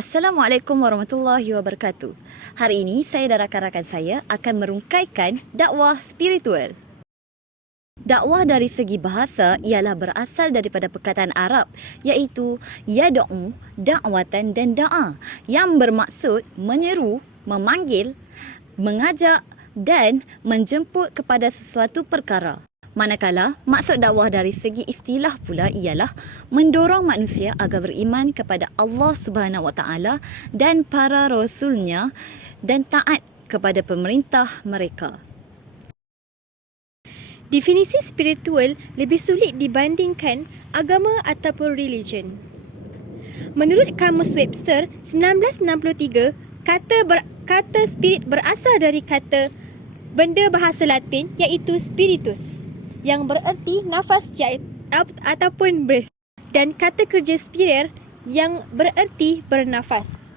Assalamualaikum warahmatullahi wabarakatuh. Hari ini saya dan rakan-rakan saya akan merungkaikan dakwah spiritual. Dakwah dari segi bahasa ialah berasal daripada perkataan Arab iaitu yad'u, da'watan dan da'a yang bermaksud menyeru, memanggil, mengajak dan menjemput kepada sesuatu perkara. Manakala maksud dakwah dari segi istilah pula ialah mendorong manusia agar beriman kepada Allah Subhanahu Wa Taala dan para rasulnya dan taat kepada pemerintah mereka. Definisi spiritual lebih sulit dibandingkan agama ataupun religion. Menurut Kamus Webster 1963, kata spirit berasal dari kata benda bahasa Latin iaitu spiritus yang bererti nafas ataupun breath, dan kata kerja spirer yang bererti bernafas.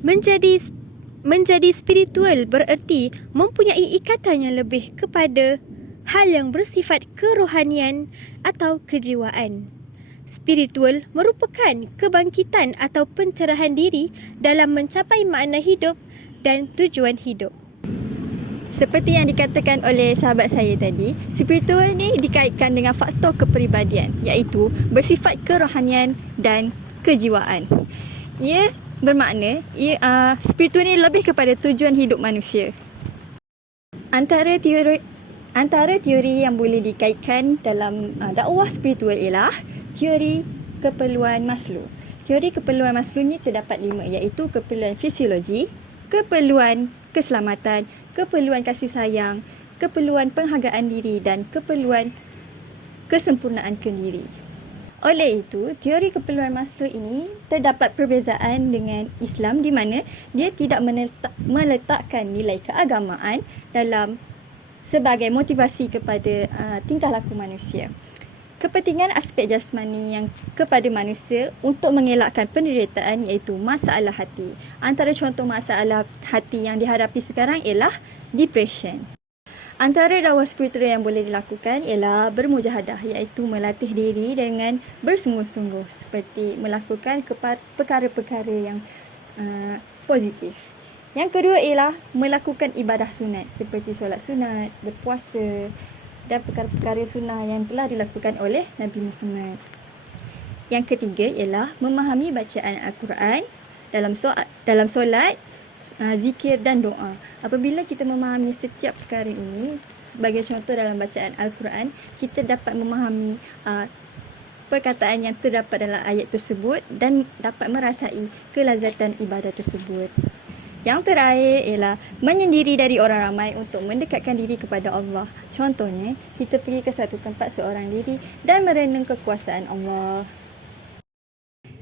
Menjadi spiritual bererti mempunyai ikatan yang lebih kepada hal yang bersifat kerohanian atau kejiwaan. Spiritual merupakan kebangkitan atau pencerahan diri dalam mencapai makna hidup dan tujuan hidup. Seperti yang dikatakan oleh sahabat saya tadi, spiritual ni dikaitkan dengan faktor kepribadian iaitu bersifat kerohanian dan kejiwaan. Ia bermakna spiritual ni lebih kepada tujuan hidup manusia. Antara teori yang boleh dikaitkan dalam dakwah spiritual ialah teori keperluan Maslow. Teori keperluan Maslow ni terdapat 5 iaitu keperluan fisiologi, keperluan keselamatan, keperluan kasih sayang, keperluan penghargaan diri dan keperluan kesempurnaan diri. Oleh itu, teori keperluan Maslow ini terdapat perbezaan dengan Islam di mana dia tidak meletakkan nilai keagamaan dalam sebagai motivasi kepada tingkah laku manusia. Kepentingan aspek jasmani yang kepada manusia untuk mengelakkan penderitaan iaitu masalah hati. Antara contoh masalah hati yang dihadapi sekarang ialah depression. Antara dakwah spiritual yang boleh dilakukan ialah bermujahadah iaitu melatih diri dengan bersungguh-sungguh seperti melakukan perkara-perkara yang positif. Yang kedua ialah melakukan ibadah sunat seperti solat sunat, berpuasa dan perkara-perkara sunnah yang telah dilakukan oleh Nabi Muhammad. Yang ketiga ialah memahami bacaan Al-Quran dalam solat, zikir dan doa. Apabila kita memahami setiap perkara ini, sebagai contoh dalam bacaan Al-Quran, kita dapat memahami perkataan yang terdapat dalam ayat tersebut dan dapat merasai kelazatan ibadah tersebut. Yang terakhir ialah menyendiri dari orang ramai untuk mendekatkan diri kepada Allah. Contohnya, kita pergi ke satu tempat seorang diri dan merenung kekuasaan Allah.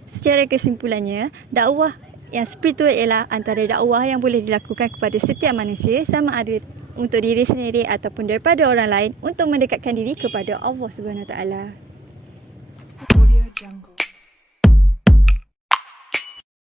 Secara kesimpulannya, dakwah yang spiritual ialah antara dakwah yang boleh dilakukan kepada setiap manusia sama ada untuk diri sendiri ataupun daripada orang lain untuk mendekatkan diri kepada Allah Subhanahu Wa Taala.